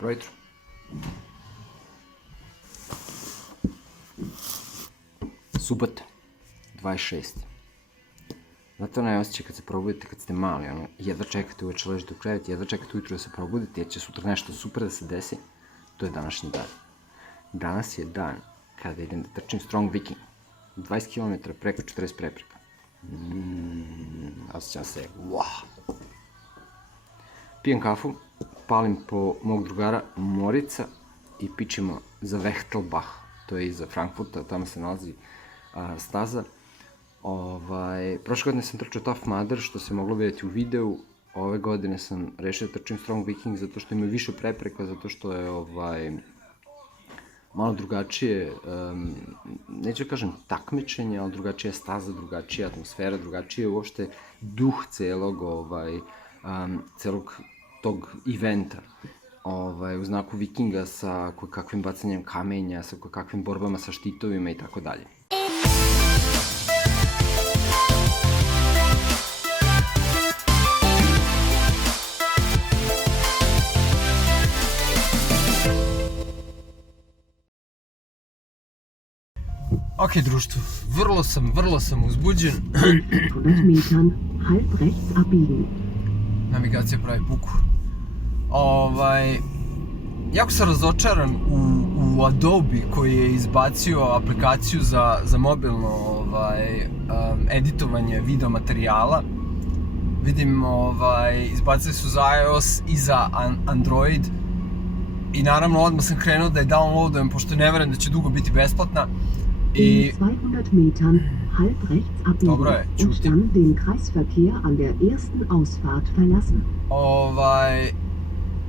Broj 3. Subota, 26. Zato onaj osjećaj kad se probudite, kad ste mali, jedva čekate uveče ležite u krevet, jedva čekate ujutro da se probudite, jer će sutra nešto super da se desi, to je današnji dan. Danas je dan kada idem da trčim Strong Viking, 20 km preko 40 prepreka. Osjećam se, wow! Pijem kafu, palim po mog drugara Morica i pićemo za Vechtelbach, to je iza Frankfurta, tamo se nalazi staza. Prošle godine sam trčao Tough Mudder, što se moglo vidjeti u videu. Ove godine sam rešio da trčim Strong Viking zato što ima više prepreka, zato što je malo drugačije, neću kažem takmičenje, ali drugačija staza, drugačija atmosfera, drugačije uopšte duh celog tog eventa. U znaku vikinga sa kakvim bacanjem kamenja, sa kakvim borbama sa štitovima i tako dalje. Ok, društvo, vrlo sam uzbuđen. Navigacija pravi buku. Jako sam razočaran u Adobe koji je izbacio aplikaciju za mobilno editovanje video materijala. Vidim, izbacili su za iOS i za Android. I naravno odmah sam krenuo da je downloadujem, pošto ne verujem da će dugo biti besplatna. I... Dobro je, čutim.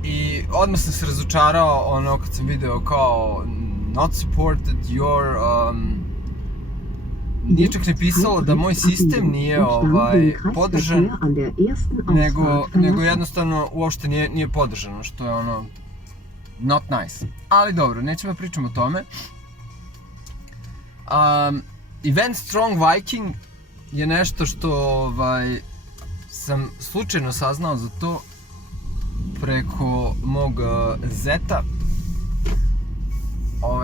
I odmah sam se razočarao kad sam video kao not supported your... Nije čak ne pisalo da moj sistem nije podržan, nego jednostavno uopšte nije podržano, što je not nice. Ali dobro, nećemo da pričamo o tome. Event Strong Viking je nešto što sam slučajno saznao za to preko mog zeta.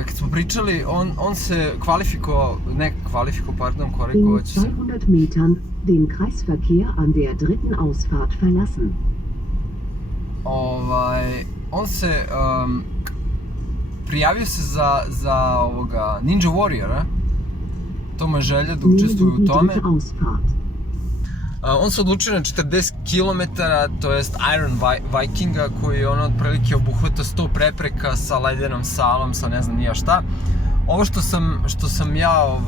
Kad smo pričali, on se korigovat će se. In 200 Metern den Kreisverkehr an der dritten Ausfahrt verlassen. On se prijavio se za Ninja Warriora. To mu je želja da učestvuje u tome. On se odlučio na 40 km, to jest Iron Vikinga, koji otprilike obuhvata 100 prepreka sa ledenom salom, sa ne znam nija šta. Ovo što sam ja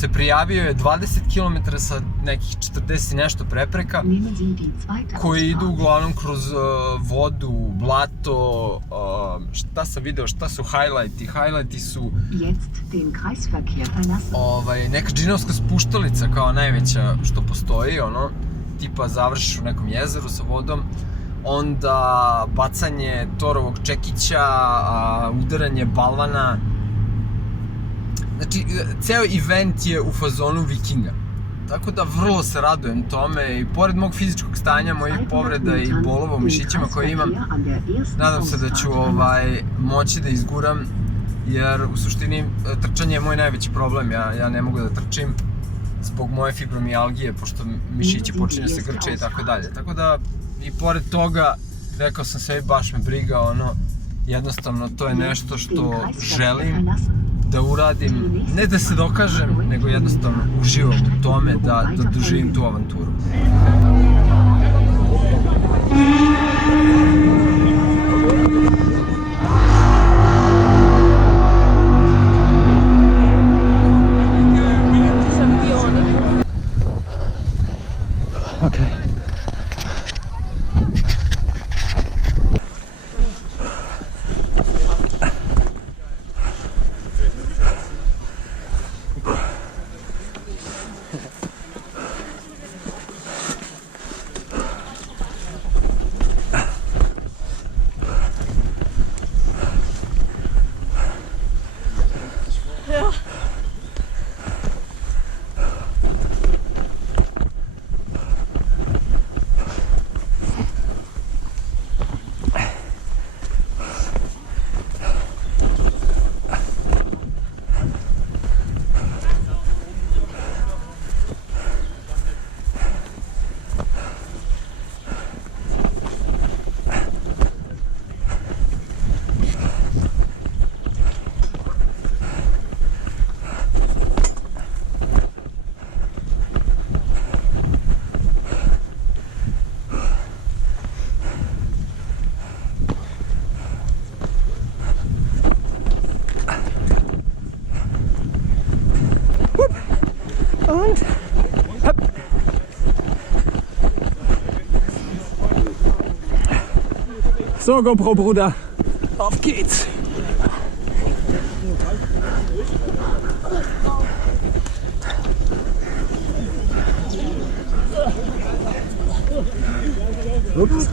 se prijavio je 20 km sa nekih 40 i nešto prepreka, koji idu uglavnom kroz vodu, blato, šta sam video, šta su highlighti? Highlighti su neka džinovska spuštalica kao najveća što postoji, tipa završiš u nekom jezeru sa vodom, onda bacanje torovog čekića, udaranje balvana. Znači, ceo event je u fazonu vikinga. Tako da vrlo se radujem tome i pored mog fizičkog stanja, mojih povreda i bolova u mišićima koje imam, nadam se da ću moći da izguram, jer u suštini trčanje je moj najveći problem. Ja ne mogu da trčim zbog moje fibromijalgije, pošto mišići počinju se grče i tako dalje. Tako da, i pored toga, rekao sam sebi, baš me briga, jednostavno to je nešto što želim da uradim, ne da se dokažem, nego jednostavno uživam u tome da doživim tu avanturu. So, GoPro-Bruder, auf geht's. Ups.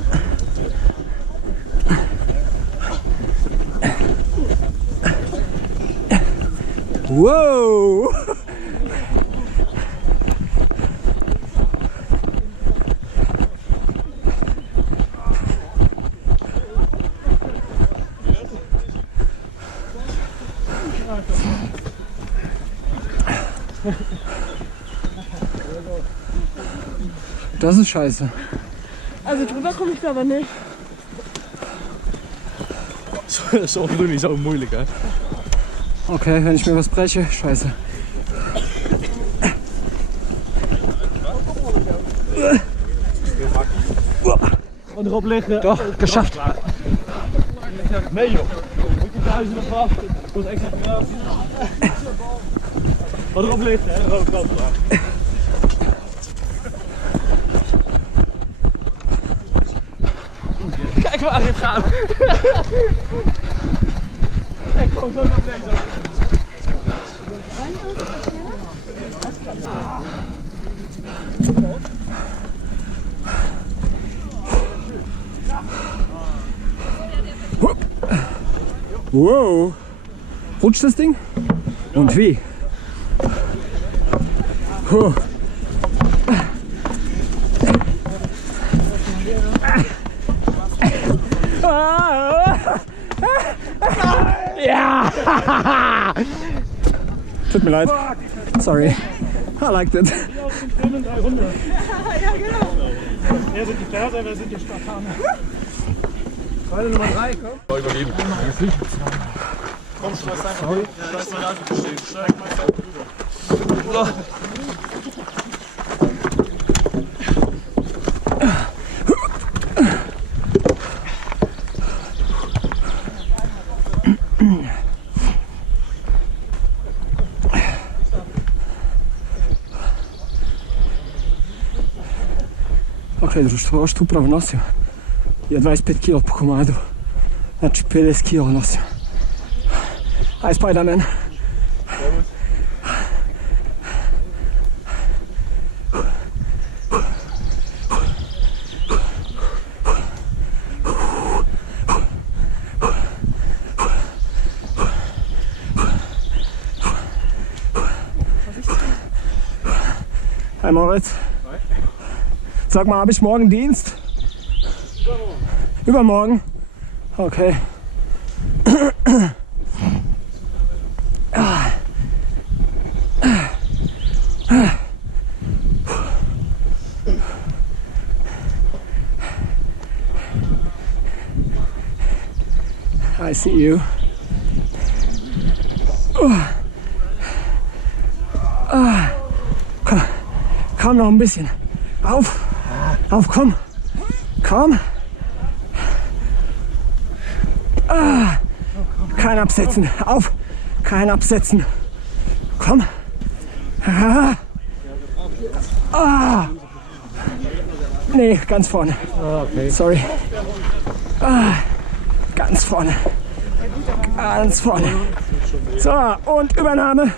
Wow! Das ist scheiße. Also drüber komme ich aber nicht. Zo doen niet zo moeilijk, hè? Okay, wenn ich mir was breche, scheiße. Und erop liggen. Doch, geschafft. Nee joh. Moet je thuis nog af. Dat was extra knap. Wat erop ligt, hè? De rode kant eraf. Kijk waar dit gaat. Ik kom zo naar beneden. Wow! Rutscht das Ding? Und wie? Huh. Ja! Tut mir leid. Sorry. I liked it. Ja, genau. Wer sind die Perser, wer sind die Spartaner? Freude Nummer 3, komm. Komm, schmeiß einfach hin. Scheiß mal an. Steig mal drüber. So. Ok, društvo, ovo što upravo nosim je 25 kg po komadu. Znači 50 kg nosim. Aj, Spider-Man. Hi Moritz. Sag mal, habe ich morgen Dienst? Übermorgen. Okay. I see you. Komm noch ein bisschen. Auf. Auf, komm. Komm. Kein Absetzen. Auf. Kein Absetzen. Komm. Nee, ganz vorne. Okay. Sorry. Ganz vorne. Ganz vorne. So, und Übernahme.